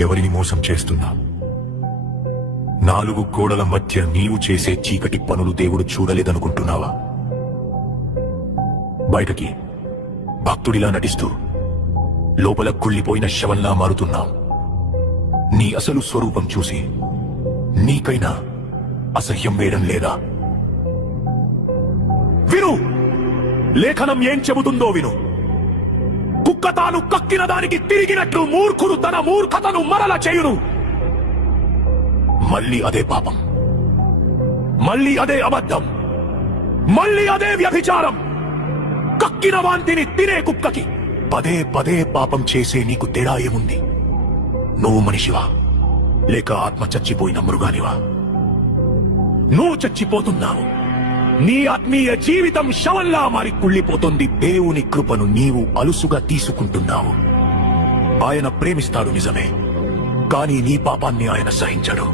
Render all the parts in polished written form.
ఎవరిని మోసం చేస్తున్నా? నాలుగు గోడల మధ్య నీవు చేసే చీకటి పనులు దేవుడు చూడలేదనుకుంటున్నావా? బయటకి భక్తుడిలా నటిస్తూ లోపల కుళ్ళిపోయిన శవంలా మారుతున్నావు. నీ అసలు స్వరూపం చూసి నీకైనా అసహ్యం వేయడం లేదా? విను, లేఖనం ఏం చెబుతుందో విను. కుక్క తాను కక్కిన దానికి తిరిగినట్లు మూర్ఖుడు తన మూర్ఖతను మరల చేయును. మళ్ళీ అదే పాపం, మళ్ళీ అదే అబద్ధం, మళ్ళీ అదే వ్యభిచారం. కక్కిన వాంతిని తినే కుక్కకి పదే పదే పాపం చేసే నీకు తేడా ఏముంది? నువ్వు మనిషివా లేక ఆత్మ చచ్చిపోయిన మృగానివా? నువ్వు చచ్చిపోతున్నావు. నీ ఆత్మీయ జీవితం శవంలా మారి కుళ్ళిపోతుంది. దేవుని కృపను నీవు అలుసుగా తీసుకుంటున్నావు. ఆయన ప్రేమిస్తాడు నిజమే, కానీ నీ పాపాన్ని ఆయన సహించడు.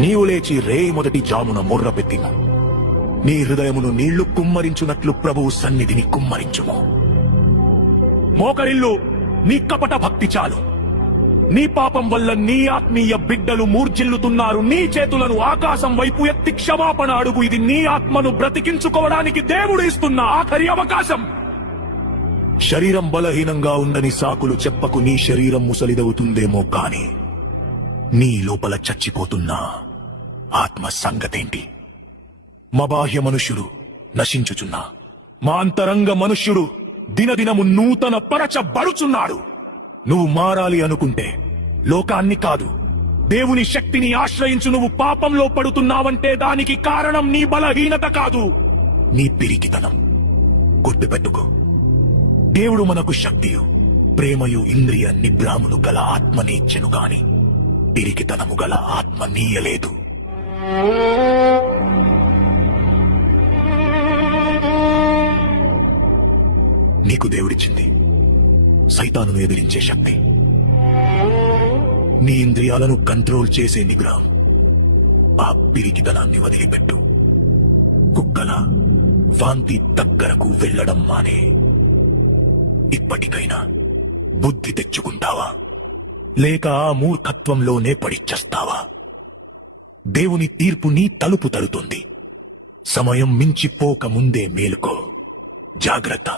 నీవు లేచి మొదటి జామున మొర్ర పెట్టిన నీ హృదయమును నీళ్లు కుమ్మరించున్నట్లు ప్రభువు సన్నిధిని కుమ్మరించుము. మోకరిల్లు, నీ కపట భక్తి చాలు. నీ పాపం వల్ల నీ ఆత్మీయ బిడ్డలు మూర్జిల్లుతున్నారు. నీ చేతులను ఆకాశం వైపు ఎత్తి క్షమాపణ అడుగు. ఇది నీ ఆత్మను బ్రతికించుకోవడానికి దేవుడు ఇస్తున్న ఆఖరి అవకాశం. శరీరం బలహీనంగా ఉందని సాకులు చెప్పకు. నీ శరీరం ముసలిదవుతుందేమో కాని నీ లోపల చచ్చిపోతున్న ఆత్మ సంగతేంటి? మా బాహ్య మనుష్యుడు నశించుచున్నా, మా అంతరంగ మనుష్యుడు దినదినము నూతన పరచబడుచున్నాడు. నువ్వు మారాలి అనుకుంటే లోకాన్ని కాదు, దేవుని శక్తిని ఆశ్రయించు. నువ్వు పాపంలో పడుతున్నావంటే దానికి కారణం నీ బలహీనత కాదు, నీ పిరికితనం. గుర్తుపెట్టుకో, దేవుడు మనకు శక్తియు ప్రేమయు ఇంద్రియ నిగ్రహమును గల ఆత్మనిచ్చెను గాని పిరికితనము గల ఆత్మ నీయలేదు. నీకు దేవుడిచ్చింది సైతానును ఎదిరించే శక్తి, నీ ఇంద్రియాలను కంట్రోల్ చేసే నిగ్రహం. ఆ పిరికితనాన్ని వదిలిపెట్టు. కుక్కల వాంతి దగ్గరకు వెళ్లడం మానే. ఇప్పటికైనా బుద్ధి తెచ్చుకుంటావా లేక ఆ మూర్ఖత్వంలోనే పడిచ్చేస్తావా? దేవుని తీర్పు నీ తలుపు తడుతుంది. సమయం మించిపోక ముందే మేలుకో. జాగ్రత్త.